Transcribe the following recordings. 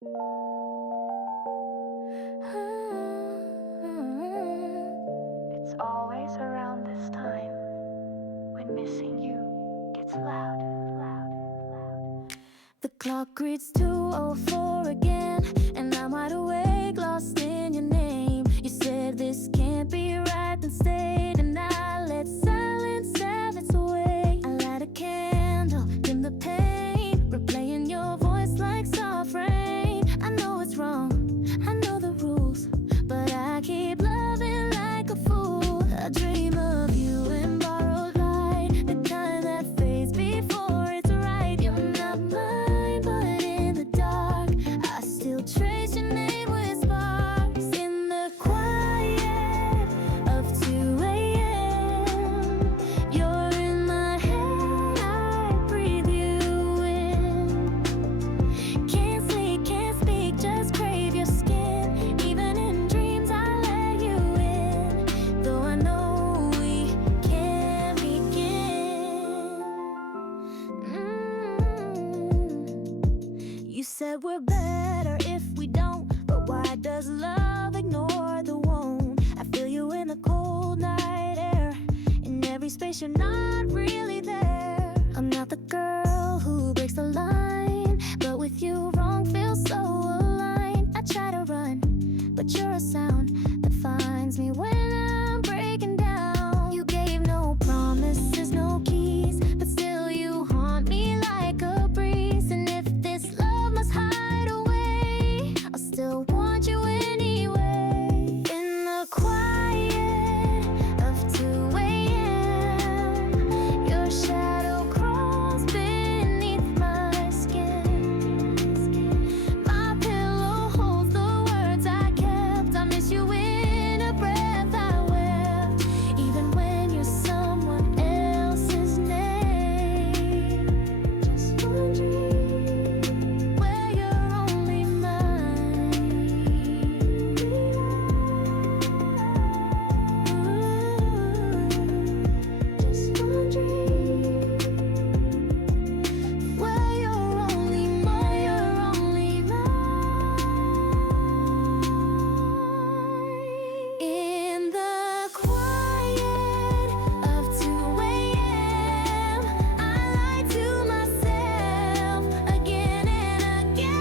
It's always around this time when missing you gets loud, loud, loud. The clock reads 2:04 again, and I'm wide awake, lost in your name. You said this can't be right, then stayed, and I let silence have its way. I light a candle, dim the pain, replaying your voice like soft rain. I know it's wrong, I know the rules, but I keep loving like a fool. I dream of you in borrowed light, the kind that fades before it's right. You're not mine, but in the dark, I still trace your name with sparks. In the quiet of 2 a.m., you're in my head, I breathe you in. Can't sleep, can't speak, just crave your skin. Even in dreams I let you in, though I know we can't begin. You said we're better if we don't, but why does love ignore the wound? I feel you in the cold night air, in every space you're not really there. I'm not the girl who breaks the line, but with you wrong feels so aligned. I try to run, but you're a sound that finds me when I'm breaking down. You gave no promises, no keys, but still you haunt me like a breeze. And if this love must hide away, I'll still want you anyway. In the quiet of 2 a.m., your shadow crawls beneath my skin. My pillow holds the words I kept. I miss you in a breath I wept, even when you're someone else's name. Just wondering where you're only mine. Just wondering where you're only mine, you're only mine. In the quiet of 2 a.m., I lie to myself again and again.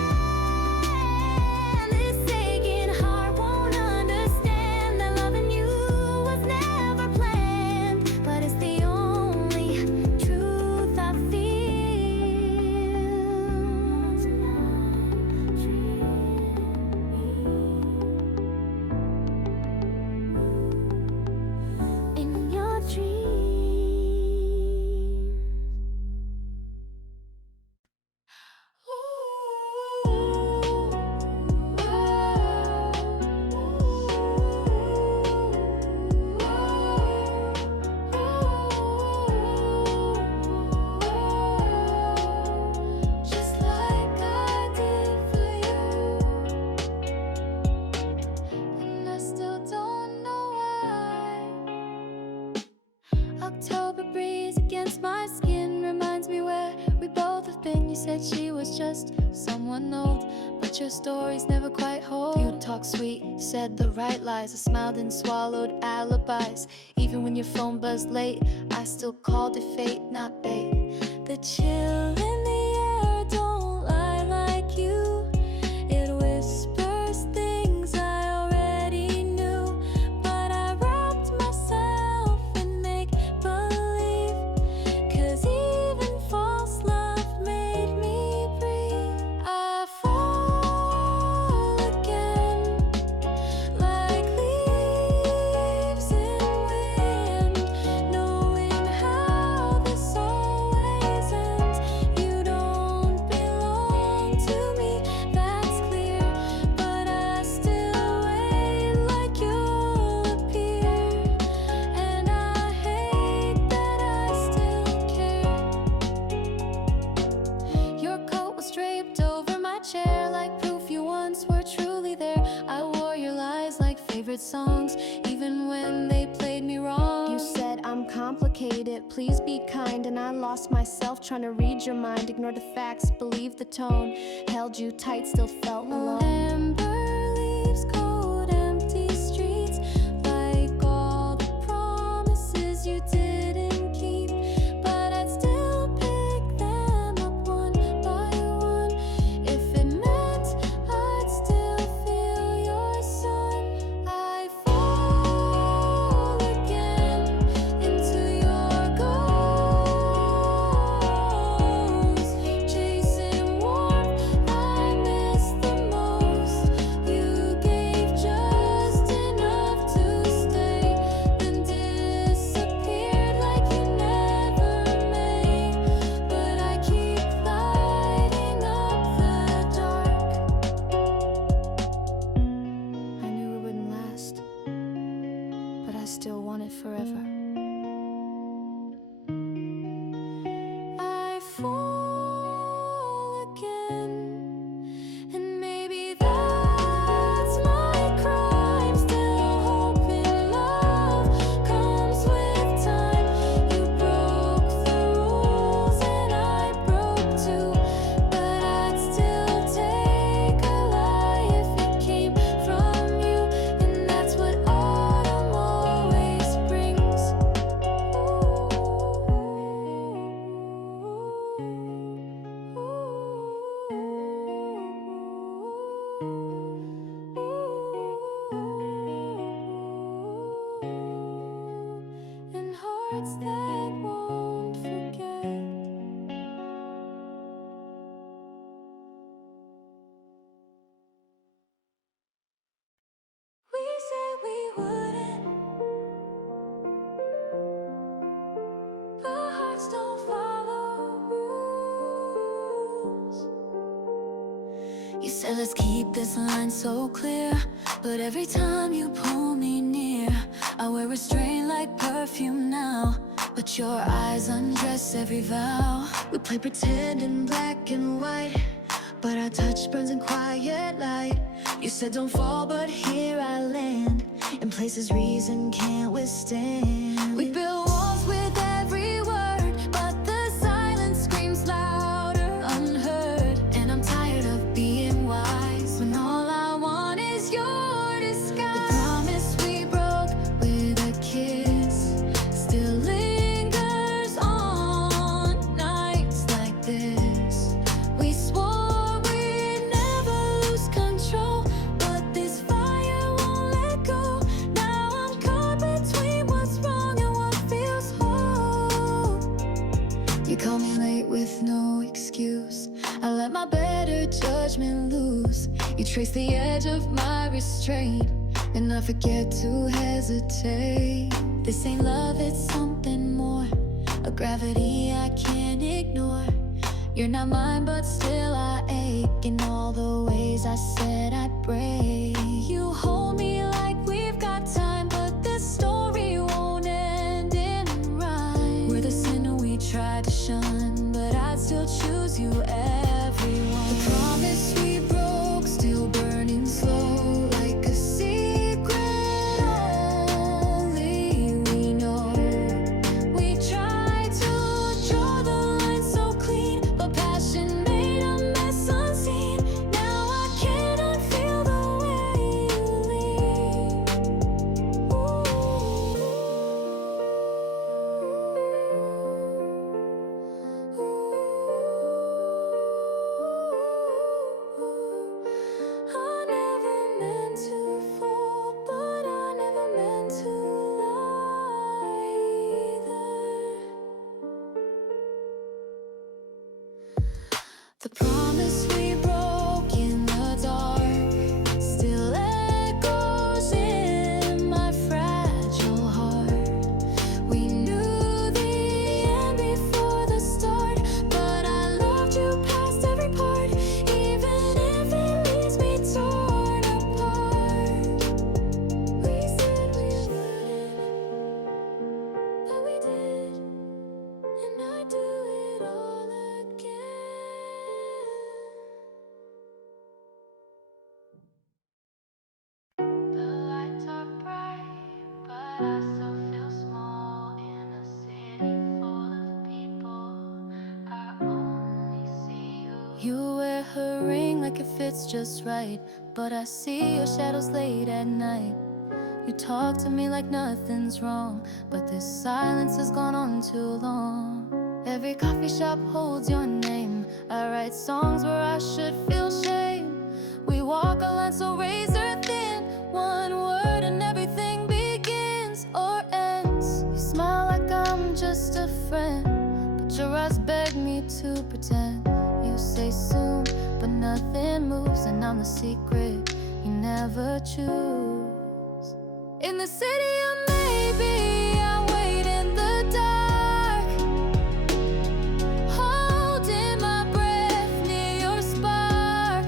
This aching heart won't understand that loving you was never planned, but it's the only truth I feel. In your just like I did for you. And I still don't know why. October breeze against my skin reminds me where we both have been. You said she was just someone old, but your stories never quite hold. You talk sweet, said the right lies. I smiled and swallowed alibis. Even when your phone buzzed late, I still called it fate, not bait. The chill in the air don't lie like you. It whispers things I already knew, but I wrapped myself in make-believe, 'cause even false love made me breathe. I fall again like leaves in wind, knowing how this always ends. You don't belong to me, that's clear, but I still wait like you'll appear. And I hate that I still care. Your coat was draped over my chair like proof you once were truly there. I wore your lies like favorite songs, even when they played me wrong. You said I'm complicated. Please be kind. And I lost myself trying to read your mind. Ignore the facts, believe the tone. Held you tight, still felt alone. November leaves cold, empty streets, like all the promises you didn't keep. But I'd still pick them up one by one. If it meant I'd still feel your sun, I fall again into your ghost, chasing warmth I miss the most. You gave just enough to stay, then disappeared like you never made. But I keep lighting up the dark. I knew it wouldn't last, but I still want it forever. I fall again, and maybe that's my crime. Still hoping love comes with time. You broke the rules and I broke too, but I'd still take a lie if it came from you. And that's what autumn always brings. And hearts that won't forget. We said we wouldn't, but hearts don't follow rules. You said let's keep this line so clear, but every time you pull me near, I wear restraint like perfume now. But your eyes undress every vow. We play pretend in black and white, but our touch burns in quiet light. You said don't fall, but here I land, in places reason can't withstand. We build walls with every word, but the silence screams louder, unheard. And I'm tired of being wise when all I want is your disguise. The promise we broke with a kiss still lingers on nights like this. We swore we'd never lose control, but this fire won't let go. Now I'm caught between what's wrong and what feels whole. You call me late with no excuse. I let my better judgment loose. You trace the edge of my restraint, and I forget to hesitate. This ain't love, it's something more, a gravity I can't ignore. You're not mine, but still I ache in all the ways I said I'd break. You hold me like we've got time, but this story won't end in rhyme. We're the sinner we tried to shun, but I'd still choose you, everyone. The promise we broke still burning slow, like a secret only we know. We tried to draw the line so clean, but passion made a mess unseen. Now I cannot feel the fits just right, but I see your shadows late at night. You talk to me like nothing's wrong, but this silence has gone on too long. Every coffee shop holds your name. I write songs where I should feel shame. We walk a line so razor thin, one word and everything begins or ends. You smile like I'm just a friend, but your eyes beg me to pretend. You say soon, but nothing moves, and I'm the secret you never choose. In the city of maybe, I wait in the dark, holding my breath near your spark.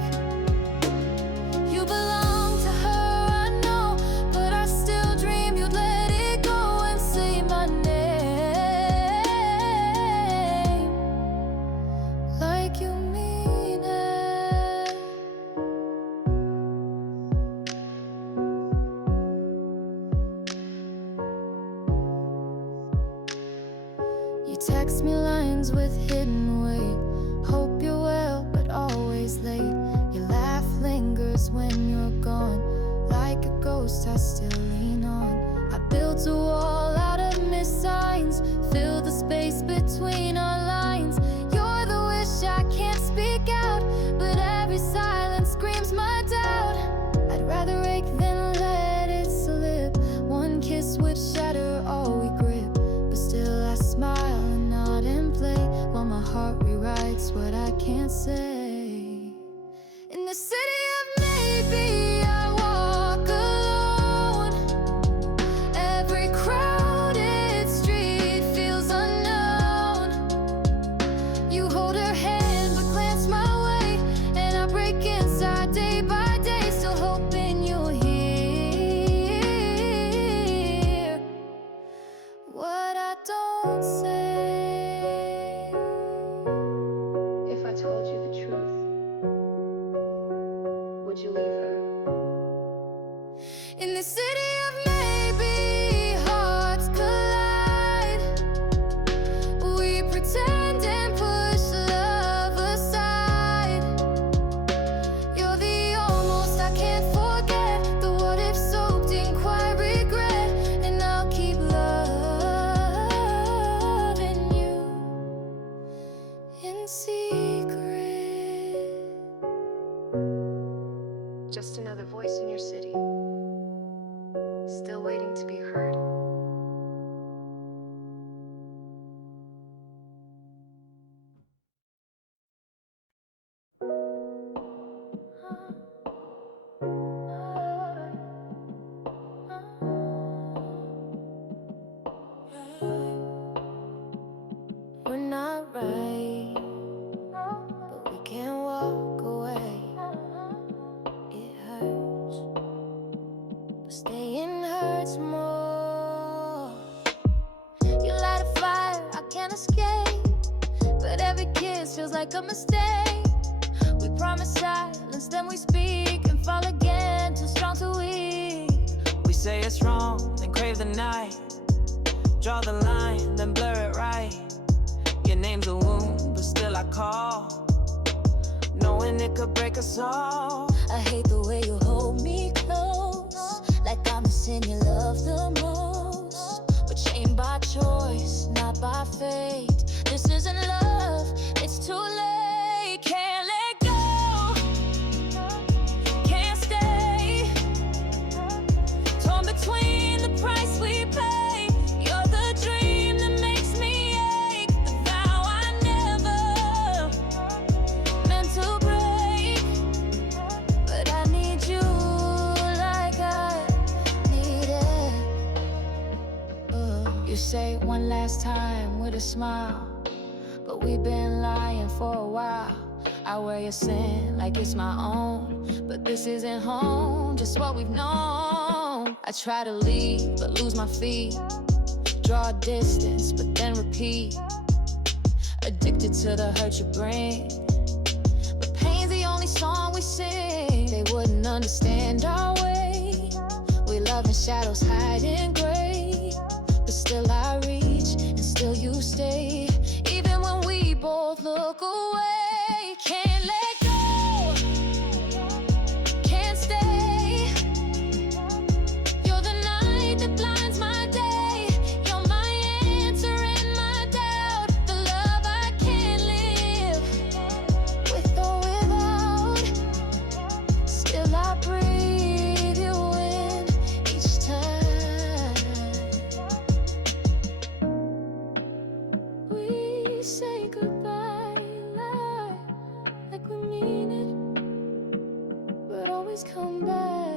You belong to her, I know, but I still dream you'd let it go and say my name like you mean it. You text me lines with hidden weight. Hope you're well, but always late. Your laugh lingers when you're gone. Like a ghost, I still lean on. I built a wall out of missed signs, fill the space between our lines. You're the wish I can't speak out, but every silence screams my doubt. I'd rather ache than let it slip. One kiss would shatter all we grip, but still I smile and nod and play while my heart rewrites what I can't say. In the city of maybe, I walk alone. Every crowded street feels unknown. You hold her hand but glance my way, and I break inside day by day, still hoping you'll hear what I don't say. If I told you the truth, would you leave her? In the city of maybe, hearts collide. We pretend and push love aside. You're the almost I can't forget, the what if soaked in quiet regret, and I'll keep loving you in secret. Just another voice in your city, still waiting to be heard. We're not right, but we can't walk away. It hurts, but staying hurts more. You light a fire, I can't escape, but every kiss feels like a mistake. We promise silence, then we speak and fall again, too strong, too weak. We say it's wrong, then crave the night. Draw the line, then blur it right. Your name's a wound, but still I call, knowing it could break us all. I hate the way you hold me close, like I'm the sin you love the most. But chained by choice, not by fate. This isn't love, it's too late. Can't let go, can't stay. Torn between the price we pay. You're the dream that makes me ache, the vow I never meant to break. But I need you like I need it. You say one last time with a smile, but we've been lying for a while. I wear your sin like it's my own, but this isn't home, just what we've known. I try to leave, but lose my feet. Draw distance, but then repeat. Addicted to the hurt you bring, but pain's the only song we sing. They wouldn't understand our way. We love in shadows, hiding gray, but still I reach, and still you stay. Even when we both look away, can't let go, please come back.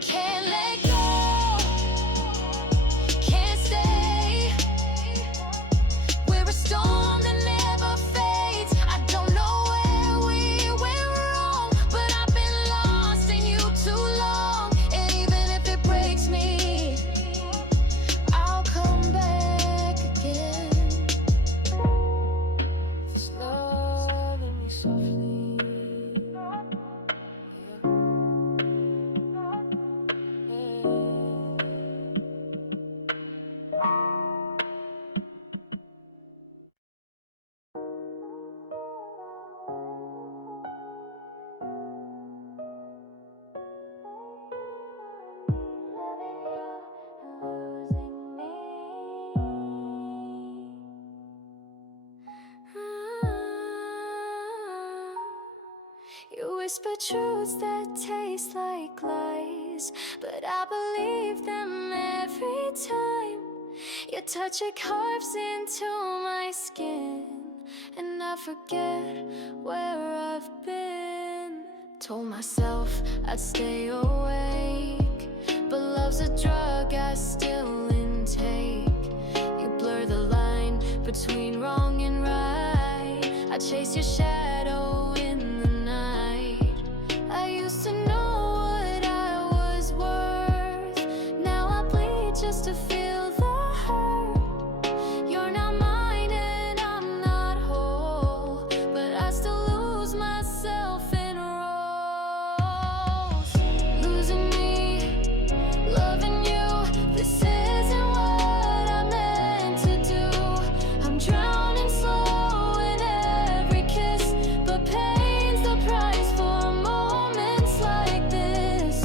Can't let go, can't stay. We're a storm that never fades. I don't know where we went wrong, but I've been lost in you too long. And even if it breaks me, I'll come back again. This loving me softly. You whisper truths that taste like lies, but I believe them every time. Your touch, it carves into my skin, and I forget where I've been. Told myself I'd stay awake, but love's a drug I still intake. You blur the line between wrong and right. I chase your shadow in the night. I used to know what I was worth. Now I bleed just to feel the hurt. You're not mine and I'm not whole, but I still lose myself in roles. Losing me, loving you, this isn't what I meant to do. I'm drowning slow in every kiss, but pain's the price for moments like this.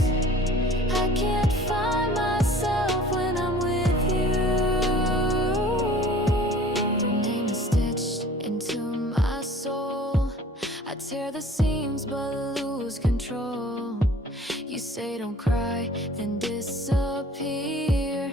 I can't find myself when I'm with you. Your name is stitched into my soul. I tear the seams but lose control. You say don't cry, then disappear,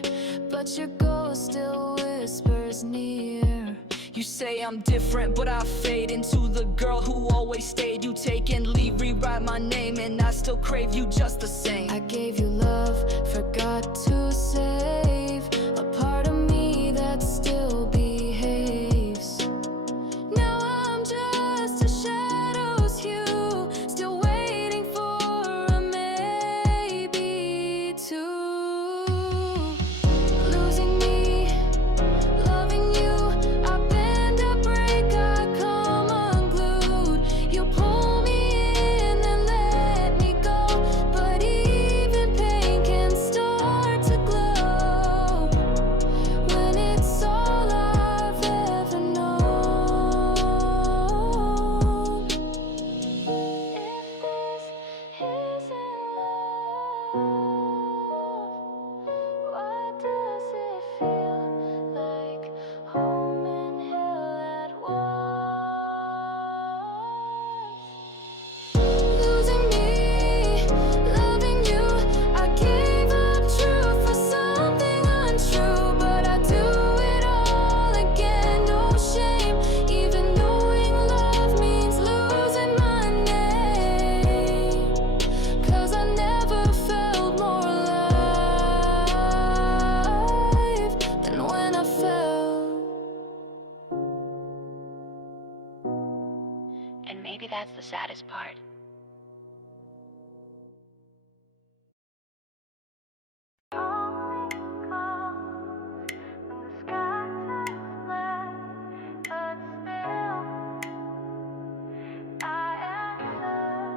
but your ghost still whispers near. You say I'm different, but I fade into the girl who always stayed. You take and leave, rewrite my name, and I still crave you just the same. I gave you love, forgot to save a part of me that still behaves. Now I'm just a shadow's hue, still waiting for a maybe too. Losing me, loving you, I bend, I break, I come unglued. You pull me in and let me go, but even pain can start to glow when it's all I've ever known. If this isn't love, why does it feel like home and hell at once? Losing me, loving you, I gave up truth for something untrue, but I do it all again, no shame. Even knowing love means losing my name, 'cause I never felt more alive than when I fell. And maybe that's the saddest part. Only comes when the skies are black, but still I answer.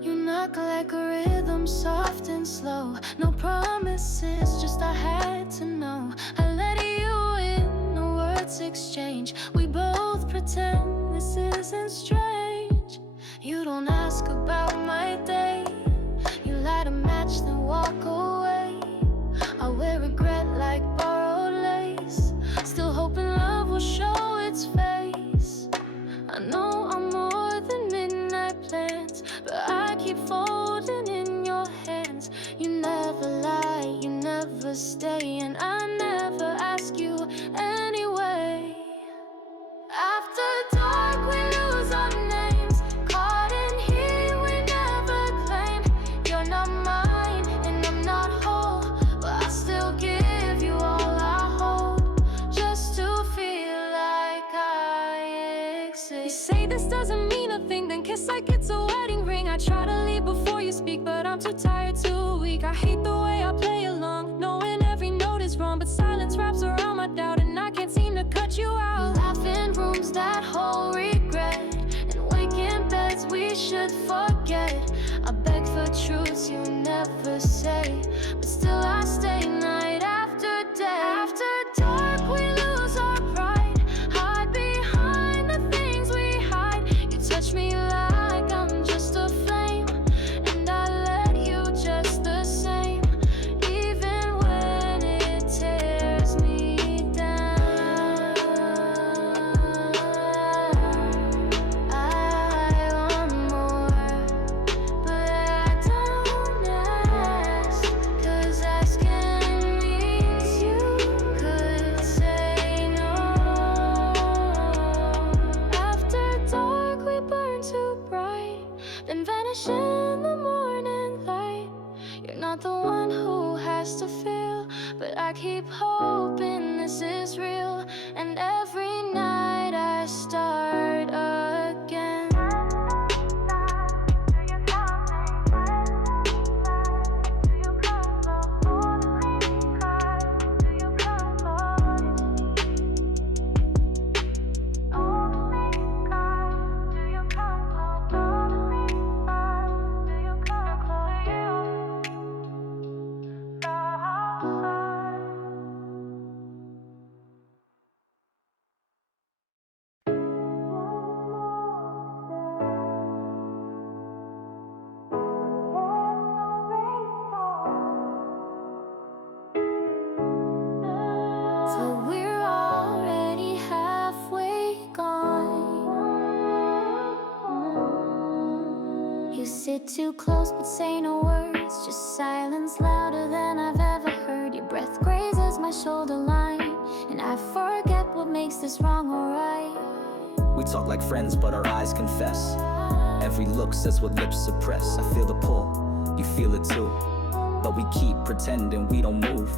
You knock like a rhythm, soft and slow. No promises, just I had to know. I let you in, no words exchange. We both pretend this isn't strange. You don't ask about my day. You light a match, then walk away. I wear regret like borrowed lace, still hoping love will show its face. I know I'm more than midnight plans, but I keep folding in your hands. You never lie, you never stay, and I never ask you anyway. After dark we lose our names, caught in here we never a wedding ring. I try to leave before you speak, but I'm too tired, too weak. I hate the way I play along, knowing every note is wrong, but silence wraps around my doubt, and I can't seem to cut you out. Laugh in rooms that hold regret, and wake in beds we should forget. I beg for truths you never say, but still I stay night after day. After dark we lose our pride, hide behind the things we hide. You touch me like I'm just a flame, and I let you just the same, even when it tears me down. I want more, but I don't ask, 'cause asking means you could say no. After dark we burn too bright, then vanish in the morning light. You're not the one who has to feel, but I keep hoping this is real, and every night I start again. So we're already halfway gone. You sit too close but say no words, just silence louder than I've ever heard. Your breath grazes my shoulder line, and I forget what makes this wrong or right. We talk like friends, but our eyes confess. Every look says what lips suppress. I feel the pull, you feel it too, but we keep pretending we don't move.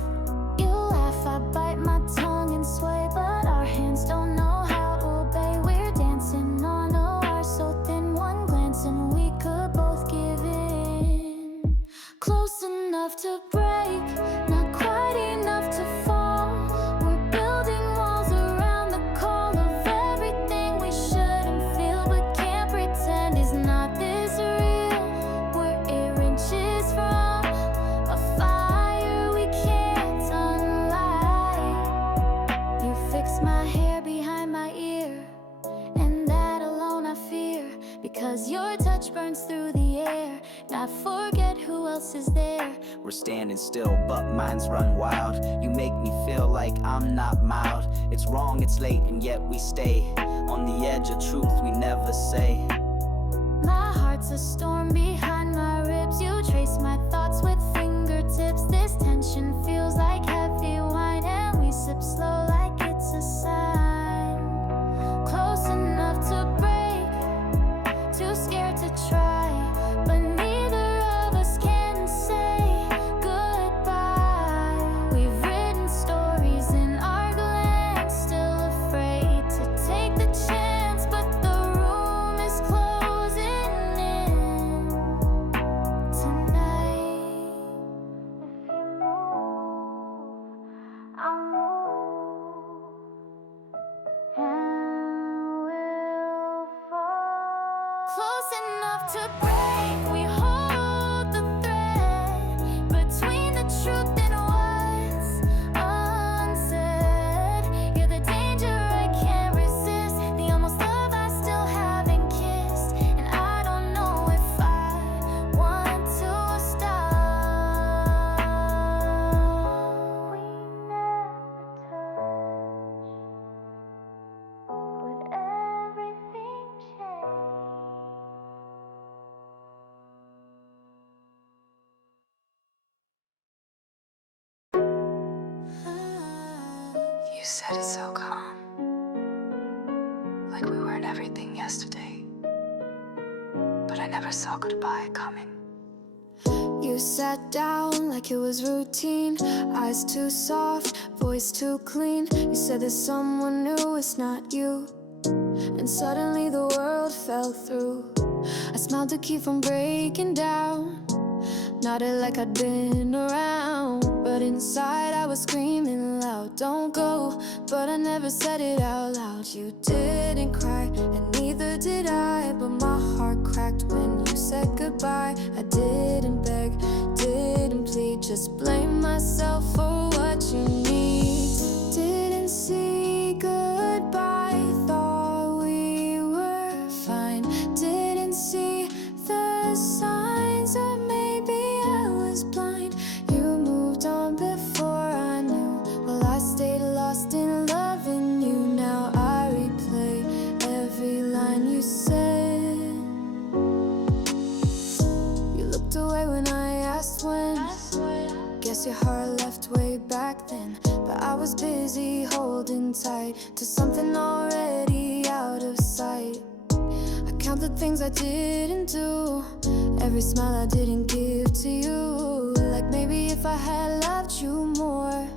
You laugh, I bite my tongue and sway, but our hands don't know how to obey. We're dancing on a wire so thin, one glance and we could both give in. Close enough to break, not quite enough to fall. We're building walls around the call of everything we shouldn't feel, but can't pretend is not this real. We're 8 inches from a fire we can't unlight. You fix my hair behind my ear, and that alone I fear, because your touch burns through the air, and I forget who else is there. We're standing still, but minds run wild. You make me feel like I'm not mild. It's wrong, it's late, and yet we stay on the edge of truth we never say. My heart's a storm behind my ribs. You trace my thoughts with fingertips. This tension feels like heavy wine, and we sip slow like it's a sign. Close enough to break, too scared to try, but neither of us can say goodbye. We've written stories in our glance, still afraid to take the chance, but the room is closing in tonight. If you move, I'll move, and we'll fall. Close enough to break, we hold the thread between the truth and what's unsaid. You're the danger I can't resist, the almost love I still haven't kissed, and I don't know if I want to stop. We never touch, but everything changed. You said it so calm, like we weren't everything yesterday. But I never saw goodbye coming. You sat down like it was routine, eyes too soft, voice too clean. You said there's someone new, it's not you, and suddenly the world fell through. I smiled to keep from breaking down, nodded like I'd been around, but inside I was screaming loud, don't go, but I never said it out loud. You didn't cry, and neither did I, but my heart cracked when you said goodbye. I didn't beg, didn't plead, just blame myself for what you need. Didn't see goodbye, thought we were fine. Didn't see the signs, or maybe I was blind. You moved on before I knew. Well, I stayed lost in loving you. Now I replay every line you said. You looked away when I asked when. Guess your heart left way back then, but I was busy holding tight to something already out of sight. I count the things I didn't do, every smile I didn't give to you. Like maybe if I had loved you more,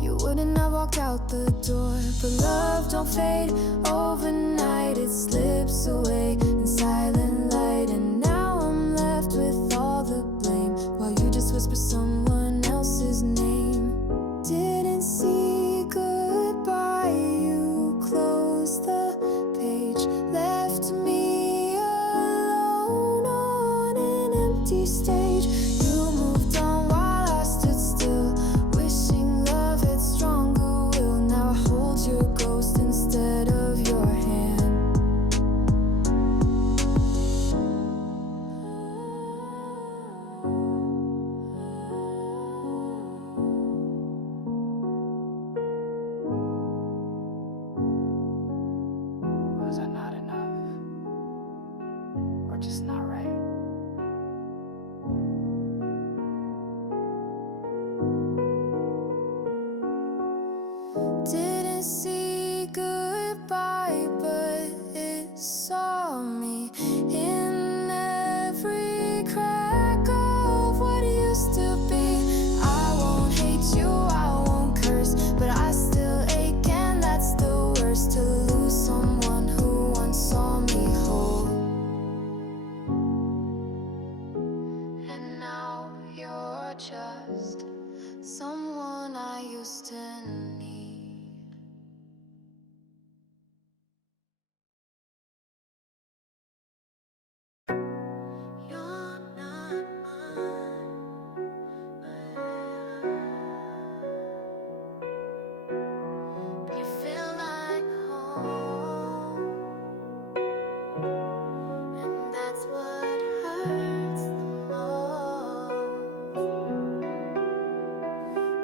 you wouldn't have walked out the door. But love don't fade overnight, it slips away in silent light. And now I'm left with all the blame, while you just whisper someone else's name. Didn't see goodbye, you closed the page, left me alone on an empty stage. You moved on while I stood still, wishing love had stronger will. Now I hold your ghost instead of your hand. Was I not enough? Or just not right? Didn't see goodbye, but it saw me in every crack of what used to be. I won't hate you, I won't curse, but I still ache, and that's the worst, to lose someone who once saw me whole. And now you're just someone I used to need. You're not mine, but you feel like home, and that's what hurts the most.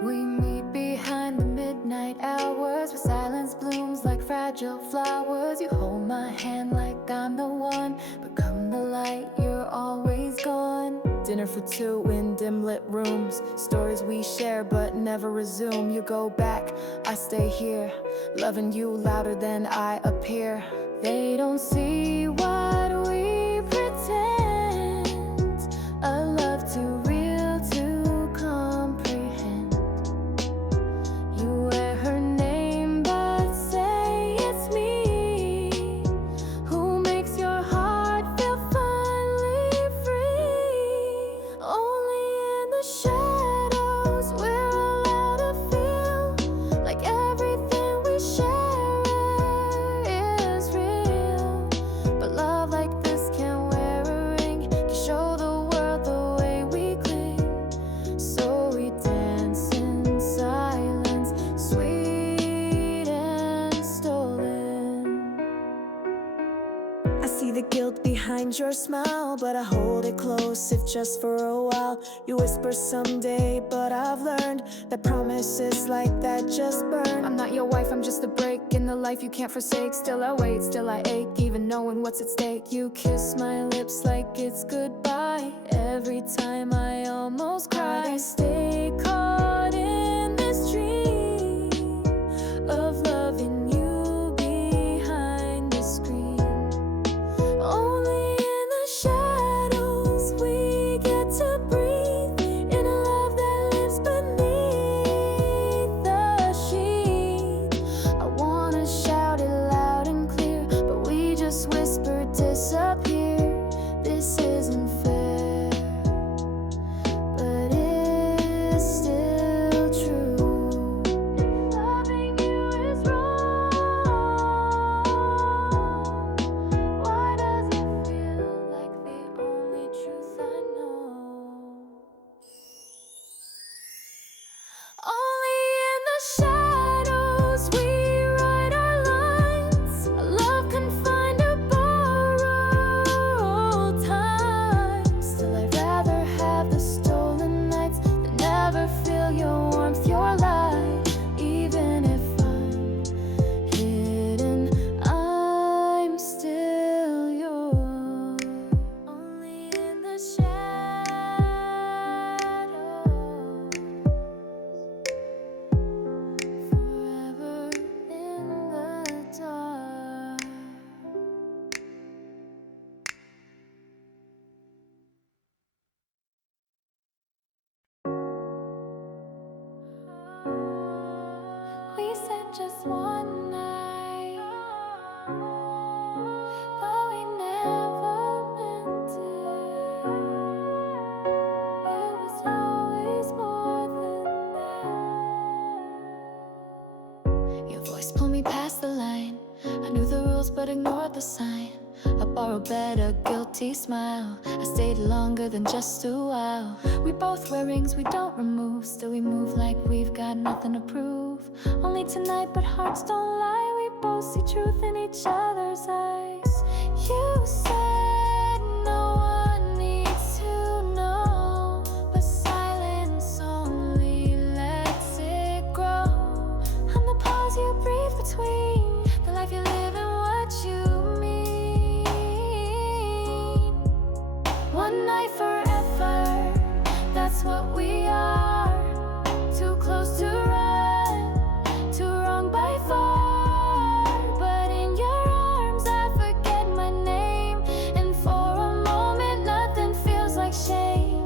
We meet behind the midnight hours, where silence blooms like fragile flowers. You hold my hand like I'm the one, but come the light, you're always gone. Dinner for two in dim lit rooms, stories we share but never resume. You go back, I stay here, loving you louder than I appear. They don't see what we pretend, a love too real to comprehend. You wear her name but say it's me, who makes your heart feel finally free. Only in the shadows we're allowed to feel like everything we share is real. But love like this can wear a ring, can show the world the way we cling. So we dance in silence, sweet and stolen. I see the guilt behind your smile, but I hold it close if just for a while. You whisper someday, but I've learned that promises like that just burn. I'm not your wife, I'm just a break in the life you can't forsake. Still I wait, still I ache, even knowing what's at stake. You kiss my lips like it's goodbye, every time I almost cry. I stay caught in this dream of loving you behind the screen. Only in the shadows we get to breathe, in a love that lives beneath the sheet. I wanna shout it loud and clear, but we just whisper disappear. just one night, but we never meant it. It was always more than that. Your voice pulled me past the line. I knew the rules but ignored the sign. I borrowed better, guilty smile. I stayed longer than just a while. We both wear rings we don't remove. Still we move like we've got nothing to prove. Only tonight but hearts don't lie. We both see truth in each other's eyes. You said no one needs to know, but silence only lets it grow. I'm the pause you breathe between the life you live and what you mean. One night forever, that's what we are. Too close to run, too wrong by far. But in your arms I forget my name, and for a moment nothing feels like shame.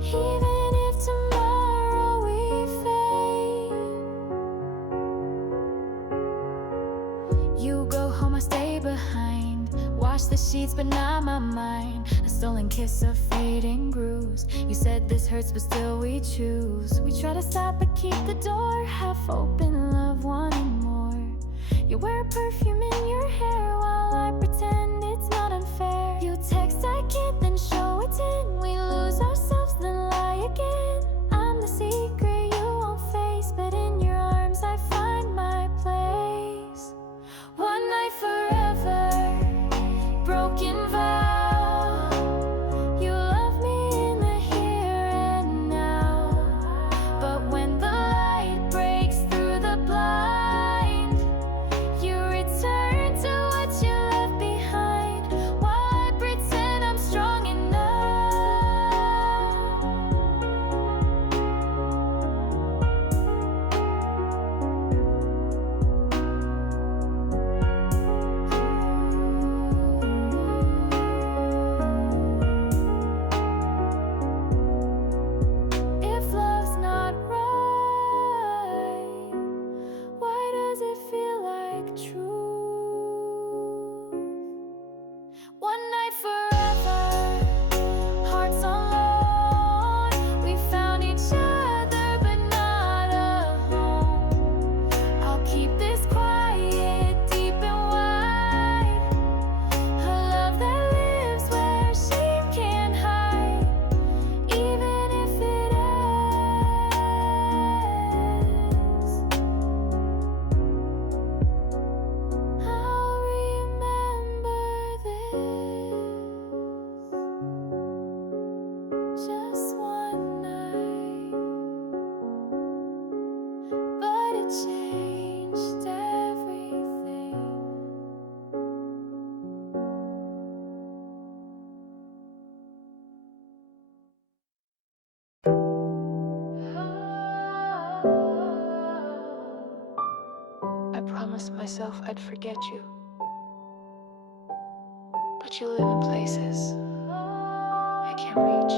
Even if tomorrow we fade. You go home, I stay behind. Wash the sheets but not my mind. A stolen kiss, a fading bruise. You said this hurts but still we choose. We try to stop but keep the door half open, love wanting more. You wear perfume in your hair while I pretend it's not unfair. You text I can't then show it's in. We lose ourselves then lie again. I'm the secret you won't face, but in your arms I find my place. One night forever, broken vow. You love me in the here and now, but when the light breaks through the blind, you return to what you left behind. While I pretend I'm strong enough. If love's not right, why does it feel like truth? One night forever, hearts on loan. We found each other but not alone. I'll keep this quiet, deep and wide. A love that lives where shame can't hide. Even if it ends, I'll remember this. Just one night, but it changed everything. I promised myself I'd forget you, but you live in places I can't reach.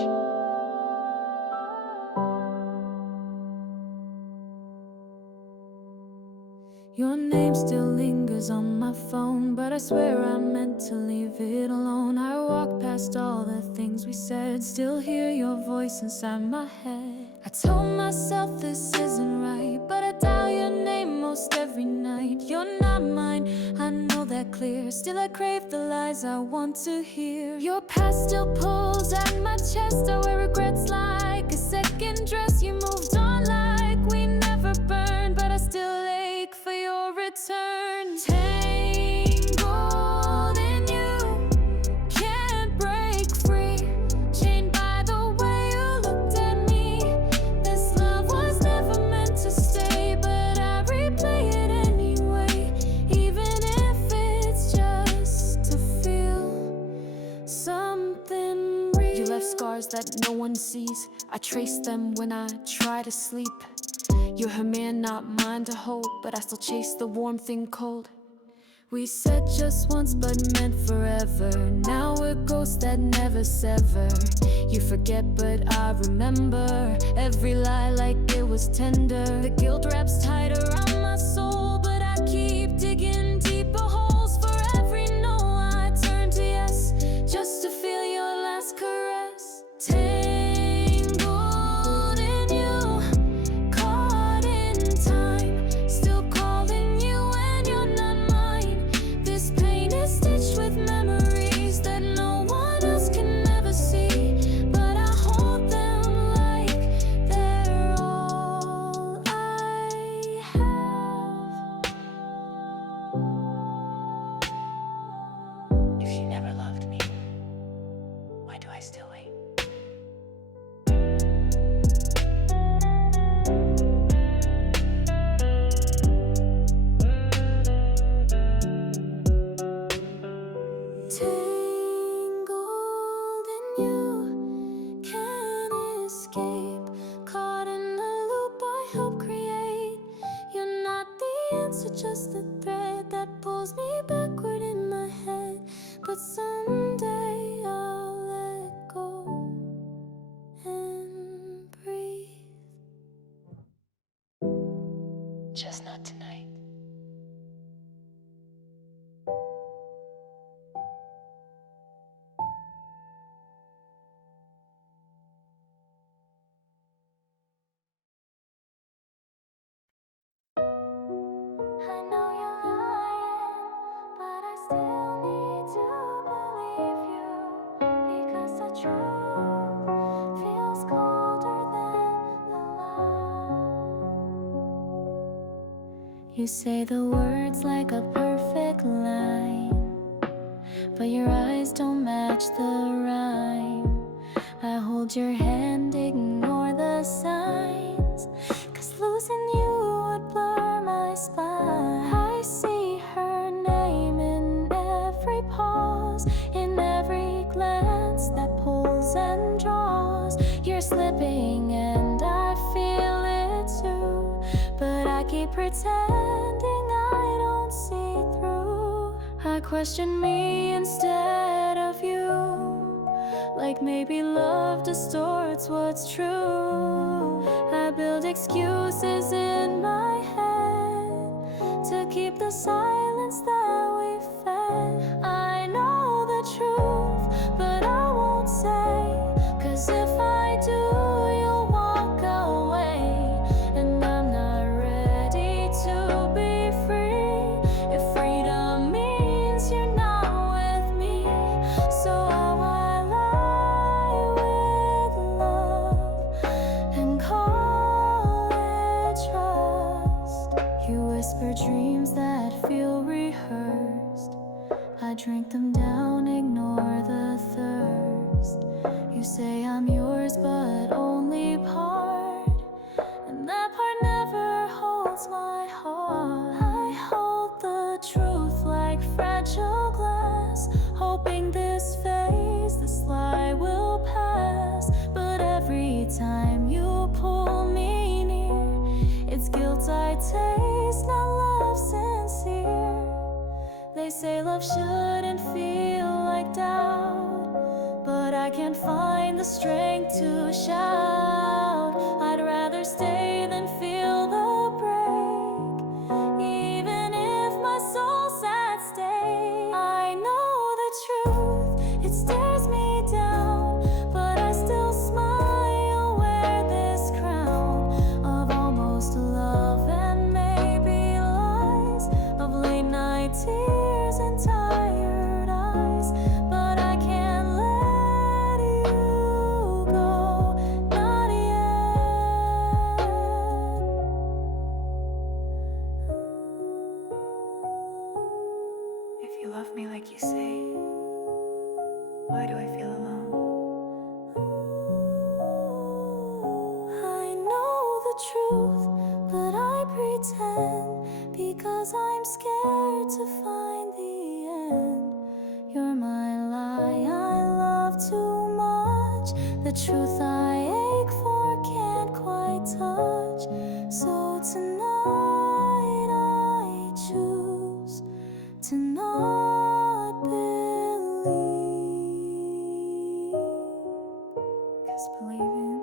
Your name still lingers on my phone, but I swear I meant to leave it alone. I walk past all the things we said, still hear your voice inside my head. I told myself this isn't right, but I dial your name most every night. You're not mine, I know that clear. Still I crave the lies I want to hear. Your past still pulls at my chest. I wear regrets like a second dress. You moved on like we never burned, but I still ache for your return. Tangled in you, can't break free. Chained by the way you looked at me. This love was never meant to stay, but I replay it anyway. Even if it's just to feel something real. You left scars that no one sees. I trace them when I try to sleep. You're her man, not mine to hold, but I still chase the warmth in cold. We said just once but meant forever. Now we're ghosts that never sever. You forget but I remember every lie like it was tender. The guilt wraps tight around my soul. I still wait? Tangled in you, can't escape. Caught in a loop I help create. You're not the answer, just the thread that pulls me backward in my head. But someday I'll let go and breathe. Just not tonight. I know you're lying, but I still need to believe you, because the truth feels colder than the lie. You say the words like a perfect line, but your eyes don't match the rhyme. I hold your hand, ignore the signs, 'cause losing you would blur my spine. I see her name in every pause, in every glance that pulls and draws. You're slipping and I feel it too, but I keep pretending I don't see through. I question me instead of you, like maybe love distorts what's true. I build excuses in my head to keep the silence that we fed. I know the truth, but I won't say, 'cause if I do, you'll walk away. And I'm not ready to be free, if freedom means you're not with me. So I lie with love and call it trust. You whisper dreams that feel rehearsed. I drink them down, ignore the thirst. You say I'm yours, but only part, and that part never holds my heart. I hold the truth like fragile glass, hoping this phase, this lie will pass. But every time you pull me near, it's guilt I taste, not love sincere. They say love shouldn't feel like doubt, but I can't find the strength to shout. I'd rather stay than feel the break, even if my soul's at stake. I know the truth, it stares me down, but I still smile, wear this crown of almost love and maybe lies, of late night tears and tired eyes. But I can't let you go, not yet. If you love me like you say, why do I feel alone? I know the truth, but I pretend, because I'm scared to find the end. You're my lie, I love too much. The truth I ache for can't quite touch. So tonight I choose to not believe, 'cause believing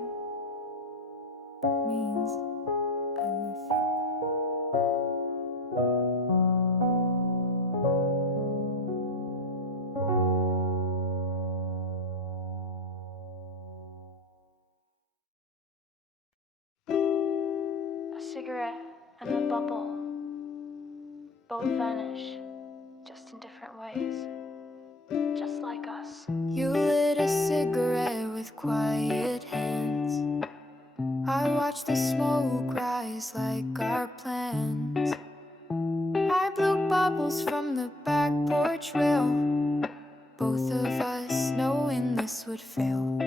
means I love you. A cigarette and a bubble both vanish, just in different ways, just like us. You lit a cigarette with quiet hands. I watch the smoke rise like our plans. I blew bubbles from the back porch rail, both of us knowing the this would fail.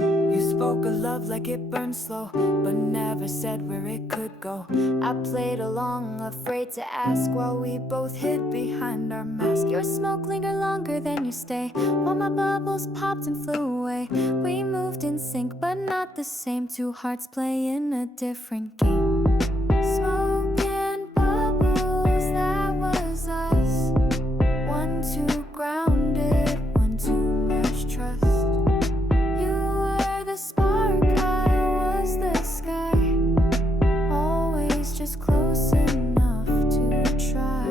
You spoke of love like it burned slow, but never said where it could go. I played along, afraid to ask, while we both hid behind our mask. Your smoke lingered longer than your stay, while my bubbles popped and flew away. We moved in sync, but not the same. Two hearts playing a different game. Smoke and bubbles, that was us. One too grounded, one too much trust. You were the spark, I was the sky. Always just close enough to try,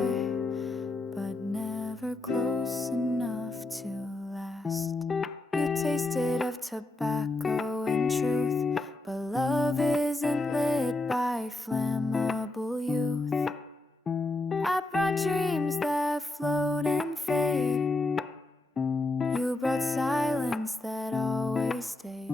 but never close enough to last. You tasted of tobacco and truth, but love isn't lit by flammable youth. I brought dreams that float and fade. You brought silence that always stayed.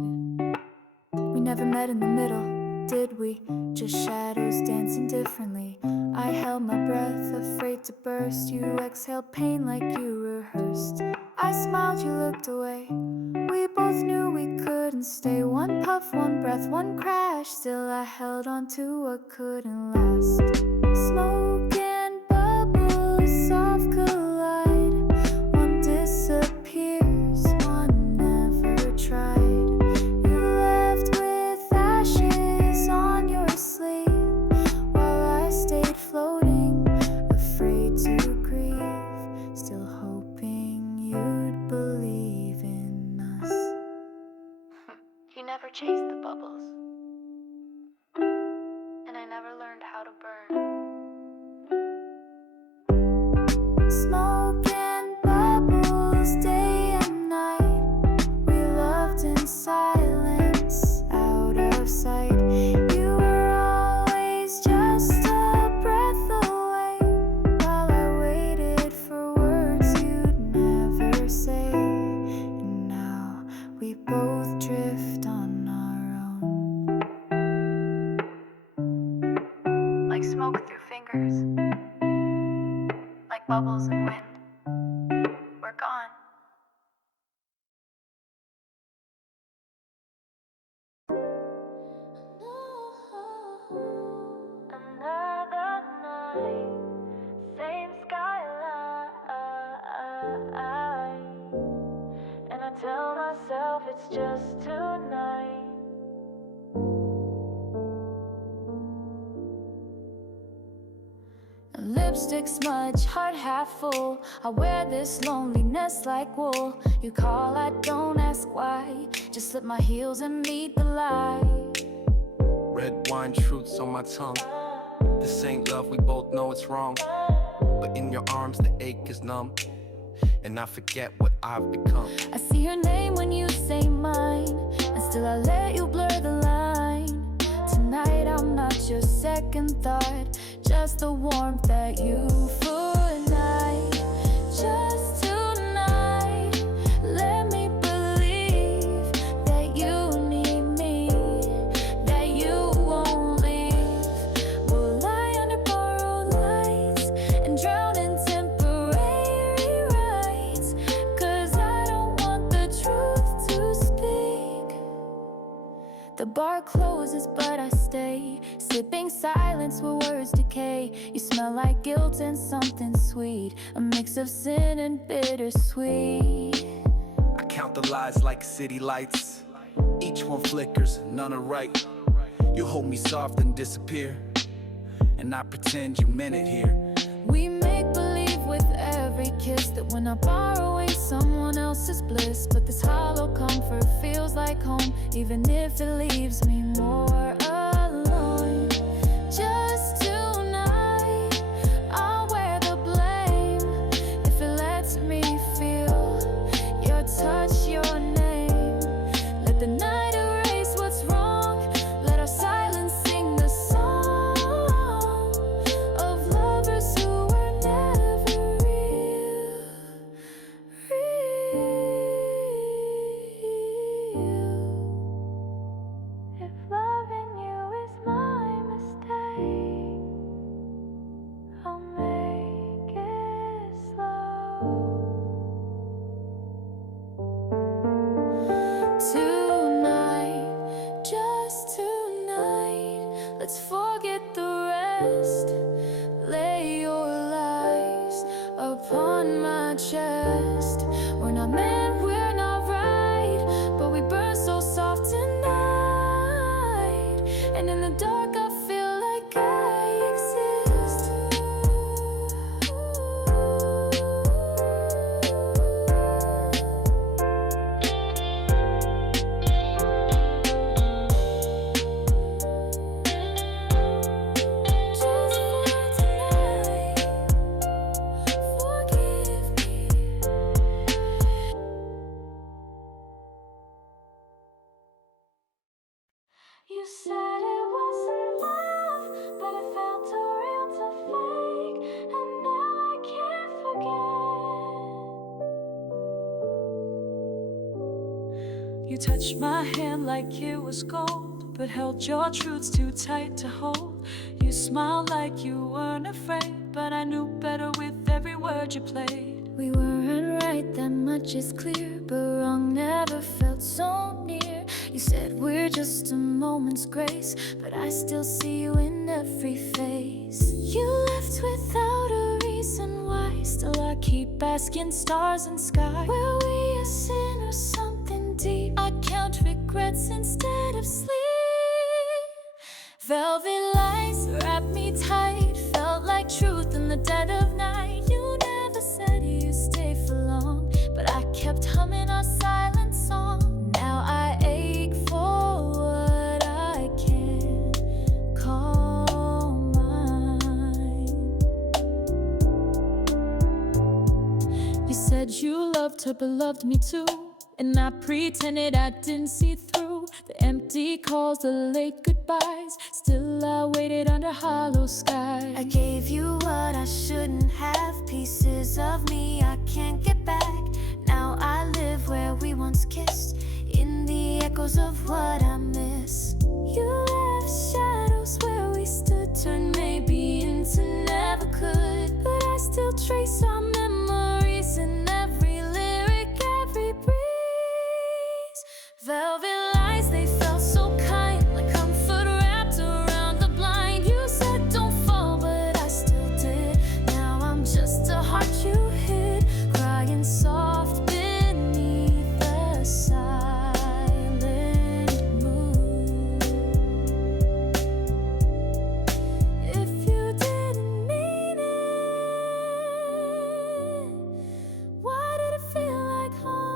We never met in the middle, did we? Just shadows dancing differently. I held my breath, afraid to burst. You exhaled pain like you rehearsed. I smiled, you looked away. We both knew we couldn't stay. One puff, one breath, one crash. Still I held on to what couldn't last. Smoke and bubbles, soft collide. One disappears, one never tried. You left with ashes on your sleeve, while I stayed floating, afraid to grieve. Still hoping you'd believe in us. You never chased the bubbles, and I never learned how to burn. Smoke and bubbles, day and night. We loved in silence, out of sight. You were always just a breath away, while I waited for words you'd never say. And now we both drift on our own, Like smoke through fingers, like bubbles and wind. We're gone. Another night, same skyline, and I tell myself it's just tonight. Lipstick smudge, heart half full. I wear this loneliness like wool. You call, I don't ask why. Just slip my heels and meet the light. Red wine truths on my tongue. This ain't love, we both know it's wrong. But in your arms the ache is numb, and I forget what I've become. I see your name when you say mine, and still I let you blur the line. Tonight I'm not your second thought, just the warmth that you footnight. Just tonight, let me believe that you need me, that you won't leave. We'll lie under borrowed lights and drown in temporary rights, 'cause I don't want the truth to speak. The bar closes but I stay, sipping silence where words decay. You smell like guilt and something sweet, a mix of sin and bittersweet. I count the lies like city lights. Each one flickers, none are right. You hold me soft and disappear, and I pretend you meant it here. We make believe with every kiss that we're not borrowing someone else's bliss, but this hollow comfort feels like home, even if it leaves me more alone. Just tonight, I'll wear the blame if it lets me feel your touch, your name. Let the night erase what's wrong, let our silence sing the song of lovers who were never real. If loving you said it wasn't love, but it felt too real to fake, and now I can't forget. You touched my hand like it was gold, but held your truths too tight to hold. You smiled like you weren't afraid, but I knew better with every word you played. We weren't right, that much is clear, but wrong never felt so near. You said we're just a moment's grace, but I still see you in every face. You left without a reason why, still I keep asking stars and sky, were we a sin or something deep? I count regrets instead of sleep. Velvet lights wrapped me tight, felt like truth in the dead of night. You never said you'd stay for long, but I kept humming our silent song. Now I ache for what I can't call mine. You said you loved her but loved me too, and I pretended I didn't see through the empty calls, the late goodbyes. Still I waited under hollow skies. I gave you what I shouldn't have, pieces of me I can't get back. Now I live where we once kissed, in the echoes of what I miss. You left shadows where we stood, turned maybe into never could, but I still trace our memories in every lyric, every breeze. Velvet lights, they felt so kind, like comfort wrapped around the blind. You said don't fall, but I still did. Now I'm just a heart you hid, crying soft beneath the silent moon. If you didn't mean it, why did it feel like home?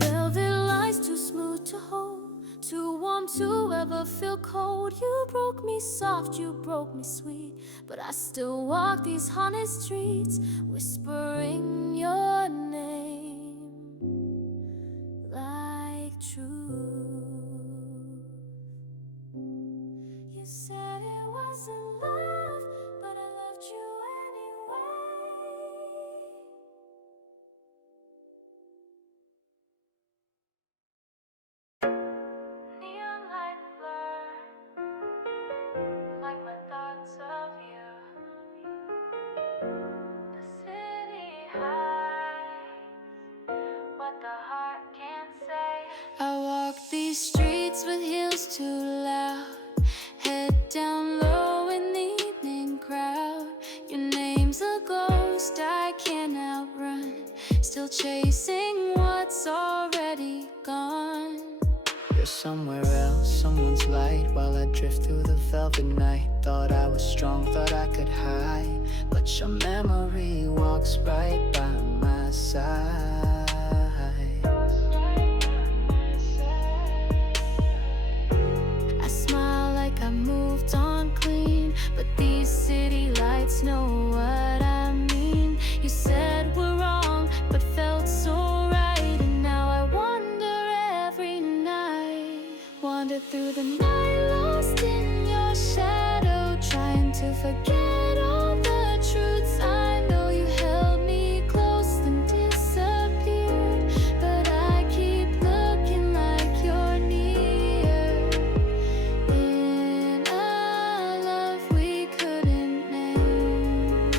Velvet lies too smooth to hold, too warm to ever feel cold. You broke me soft, you broke me sweet, but I still walk these haunted streets, whispering your name like truth. You said it wasn't love, but I loved you anyway. Neon light blur, like my thoughts of you. The city hides what the heart can't say. I walk these streets with heels too loud, head down low in the evening crowd. Your name's a ghost I can't outrun, still chasing what's already gone. You're somewhere else, someone's light, while I drift through the velvet night. Thought I was strong, thought I could hide, but your memory walks right by my side. I smile like I moved on clean, but these city lights know what I mean. You said we're wrong, but felt so right, and now I wonder every night. Wander through the night, lost in your shadow, trying to forget all the truths I know. You held me close then disappeared, but I keep looking like you're near, in a love we couldn't name.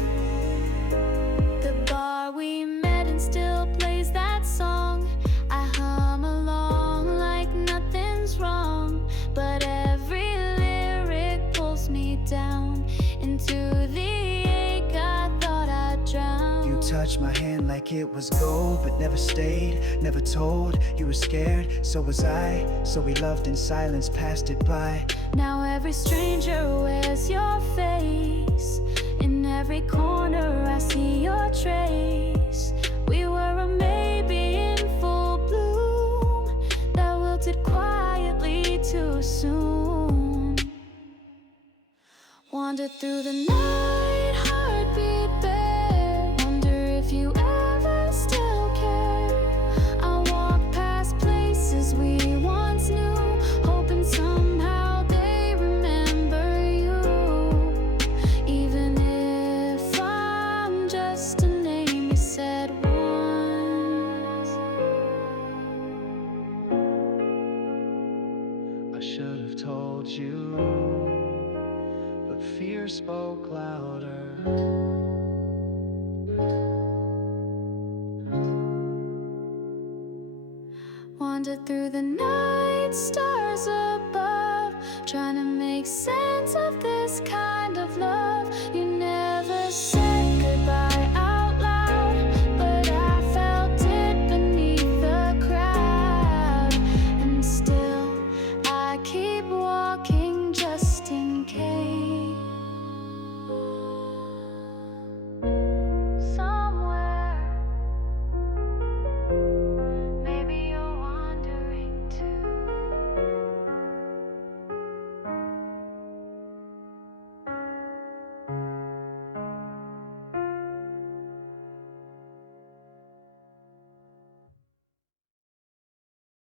The bar we met and still plays that song. I hum along like nothing's wrong, but every lyric pulls me down into the ache I thought I'd drown. You touched my hand like it was gold, but never stayed, never told. You were scared, so was I, so we loved in silence, passed it by. Now every stranger wears your face, and every corner I see your trace. We were a maybe in full bloom that wilted quietly too soon. Wandered through the night, heartbeat bare. Wonder if you ever still care. I walk past places we once knew, hoping somehow they remember you. Even if I'm just a name you said once. I should have told you, but fear spoke louder. Wandered through the night, stars above, trying to make sense of this kind of love. You never said goodbye out loud, but I felt it beneath the crowd. And still, I keep walking